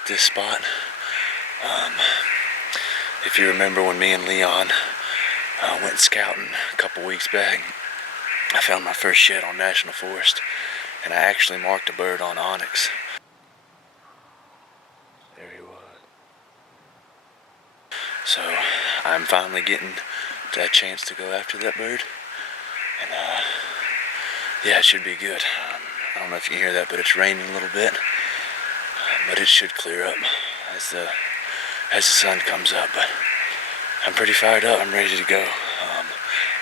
hit this spot. If you remember when me and Leon went scouting a couple weeks back, I found my first shed on National Forest, and I actually marked a bird on onyx. There he was. So I'm finally getting that chance to go after that bird, and yeah, it should be good. I don't know if you can hear that, but it's raining a little bit, but it should clear up as the sun comes up. But I'm pretty fired up. I'm ready to go.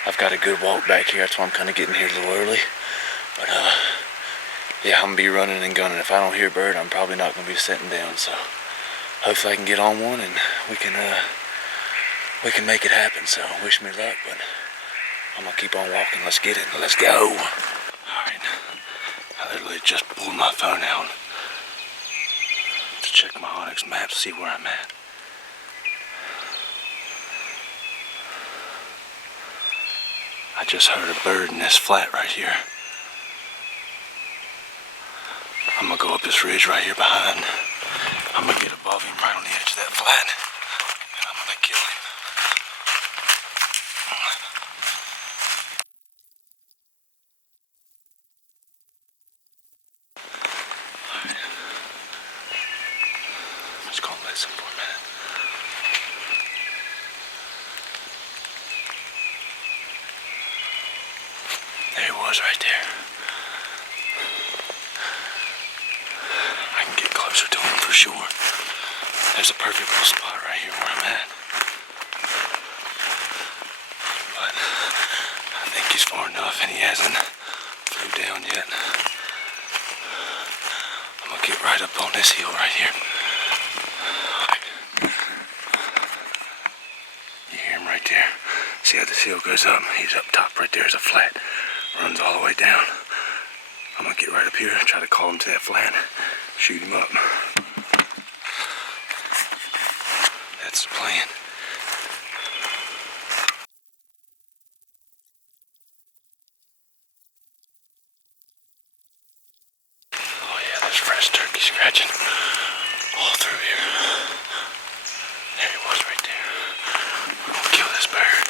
I've got a good walk back here. That's why I'm kind of getting here a little early. But yeah, I'm gonna be running and gunning. If I don't hear a bird, I'm probably not gonna be sitting down. So hopefully I can get on one and we can make it happen. So wish me luck, but I'm gonna keep on walking. Let's get it. Let's go. All right. I literally just pulled my phone out to check my onyx map, see where I'm at. I just heard a bird in this flat right here. I'm gonna go up this ridge right here behind. I'm gonna get above him right on the edge of that flat, and I'm gonna kill him. Alright. I'm just gonna listen for a minute. There he was right there. I can get closer to him for sure. There's a perfect little spot right here where I'm at. But I think he's far enough and he hasn't flew down yet. I'm gonna get right up on this hill right here. You hear him right there? See how this hill goes up? He's up top right there. There's a flat. Runs all the way down. I'm gonna get right up here and try to call him to that flat. Shoot him up. That's the plan. Oh yeah, there's fresh turkey scratching all through here. There he was right there. I'm gonna kill this bird.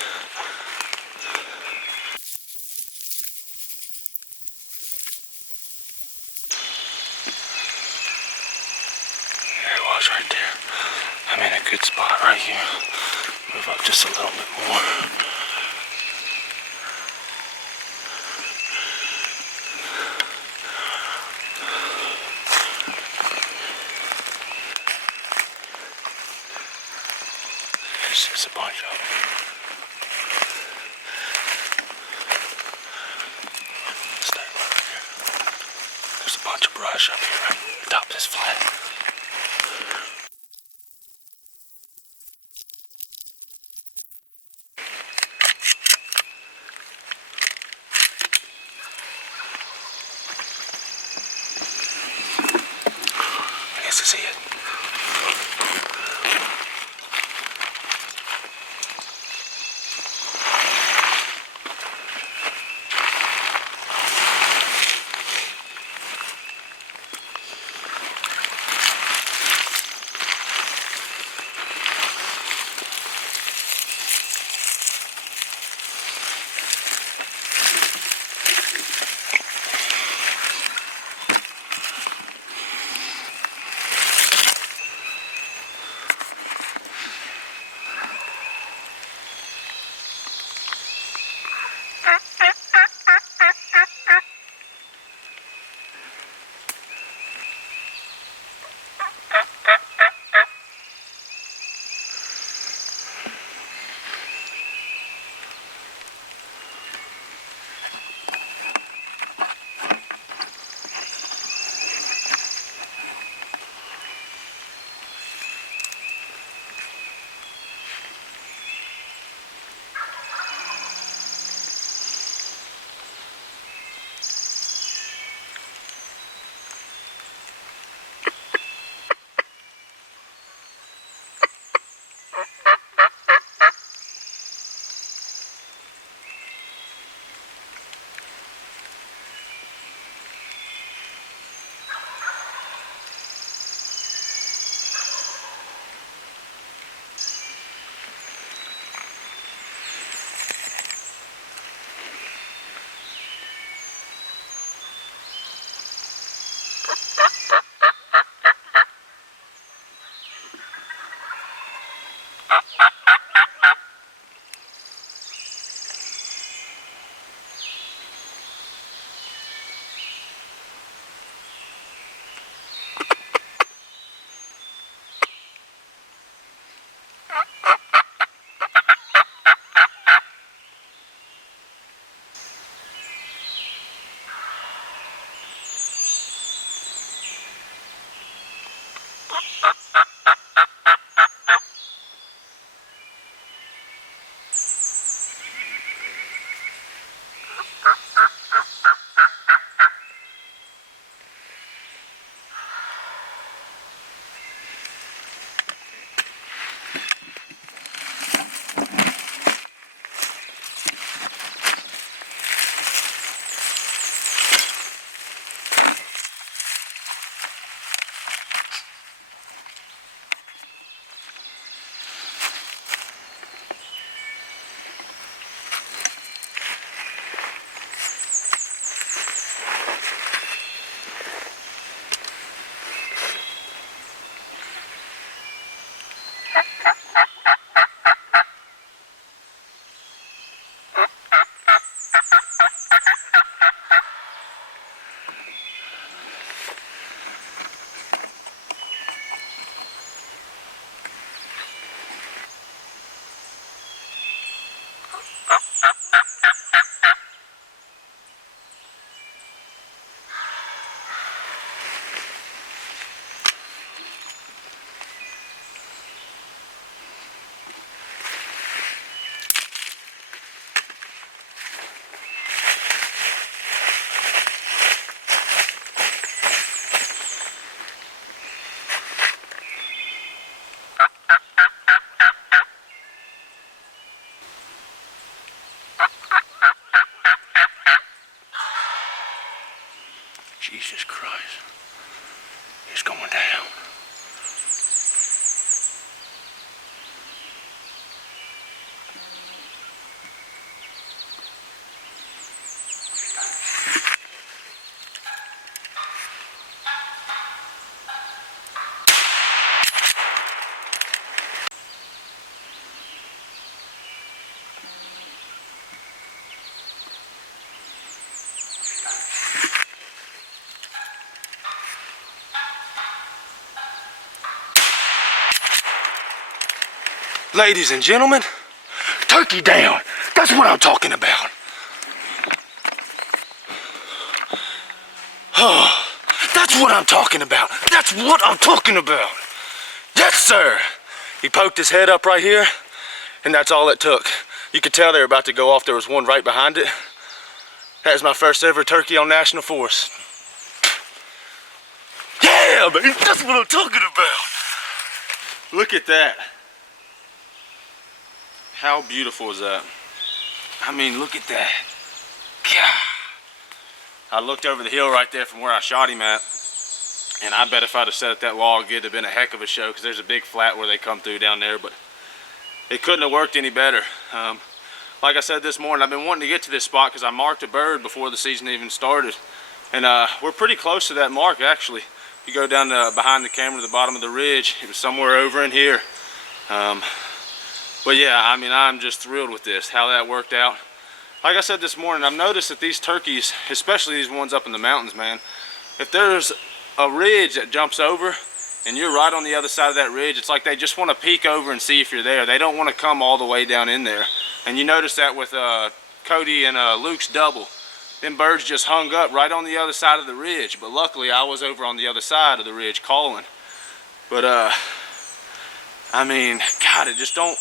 There he was right there. I'm in a good spot right here. Move up just a little bit more. There's just a bunch of them. Stay right here. There's a bunch of brush up here right on top of this flat. I guess I see it. Jesus Christ. It's going down. Ladies and gentlemen, turkey down. That's what I'm talking about. Oh, that's what I'm talking about. That's what I'm talking about. Yes, sir. He poked his head up right here, and that's all it took. You could tell they were about to go off. There was one right behind it. That is my first ever turkey on National Forest. Yeah, baby, that's what I'm talking about. Look at that. How beautiful is that? I mean, look at that. God. I looked over the hill right there from where I shot him at, and I bet if I'd have set at that log, it'd have been a heck of a show, because there's a big flat where they come through down there, but it couldn't have worked any better. Like I said this morning, I've been wanting to get to this spot because I marked a bird before the season even started, and we're pretty close to that mark, actually. If you go down behind the camera to the bottom of the ridge, it was somewhere over in here. But yeah, I mean, I'm just thrilled with this, how that worked out. Like I said this morning, I've noticed that these turkeys, especially these ones up in the mountains, man, if there's a ridge that jumps over and you're right on the other side of that ridge, it's like they just want to peek over and see if you're there. They don't want to come all the way down in there. And you notice that with Cody and Luke's double. Them birds just hung up right on the other side of the ridge. But luckily, I was over on the other side of the ridge calling. But, I mean, God, it just don't...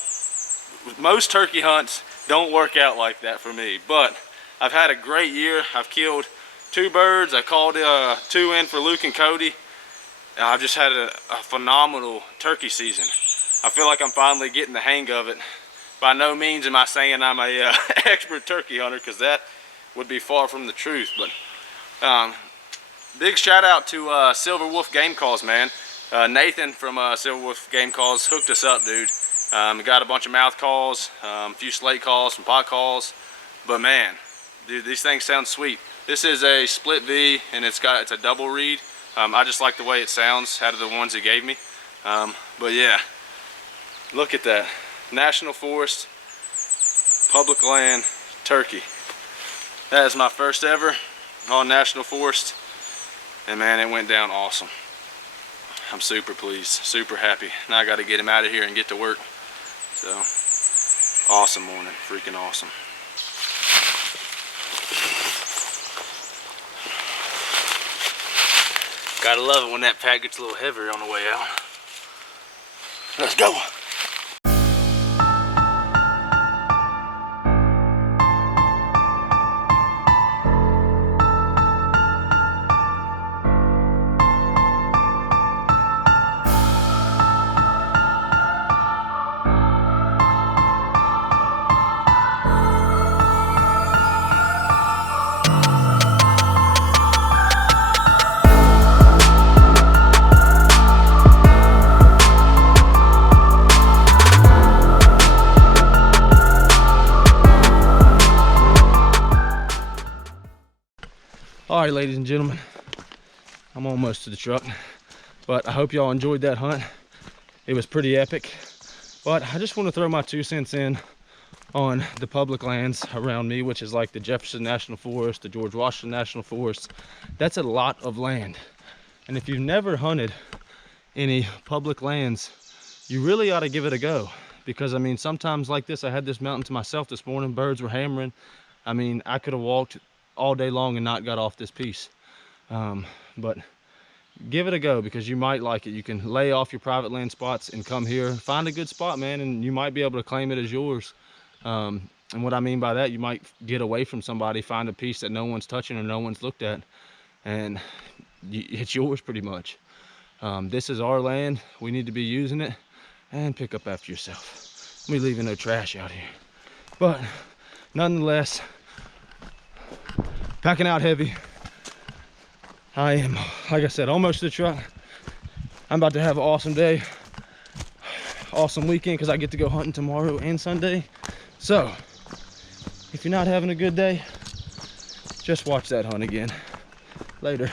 Most turkey hunts don't work out like that for me, but I've had a great year. I've killed 2 birds. I called 2 in for Luke and Cody. I've just had a phenomenal turkey season. I feel like I'm finally getting the hang of it. By no means am I saying I'm a expert turkey hunter, because that would be far from the truth. But big shout out to Silver Wolf Game Calls, man. Nathan from Silver Wolf Game Calls hooked us up, dude. We got a bunch of mouth calls, a few slate calls, some pot calls, but man, dude, these things sound sweet. This is a split V, and it's a double reed. I just like the way it sounds out of the ones he gave me. But yeah, look at that. National Forest, public land, turkey. That is my first ever on National Forest, and man, it went down awesome. I'm super pleased, super happy. Now I got to get him out of here and get to work. So, awesome morning, freaking awesome. Gotta love it when that pack gets a little heavier on the way out. Let's go. All right, ladies and gentlemen, I'm almost to the truck, but I hope y'all enjoyed that hunt. It was pretty epic, but I just want to throw my 2 cents in on the public lands around me, which is like the Jefferson National Forest, the George Washington National Forest. That's a lot of land, and if you've never hunted any public lands, you really ought to give it a go, because I mean, sometimes like this, I had this mountain to myself this morning. Birds were hammering. I mean, I could have walked all day long and not got off this piece. But give it a go, because you might like it. You can lay off your private land spots and come here, find a good spot, man, and you might be able to claim it as yours. And what I mean by that, you might get away from somebody, find a piece that no one's touching or no one's looked at, and it's yours pretty much. This is our land. We need to be using it, and pick up after yourself. We leaving no trash out here. But nonetheless, packing out heavy. I am, like I said, almost to the truck. I'm about to have an awesome day, awesome weekend, because I get to go hunting tomorrow and Sunday. So if you're not having a good day, just watch that hunt again. Later.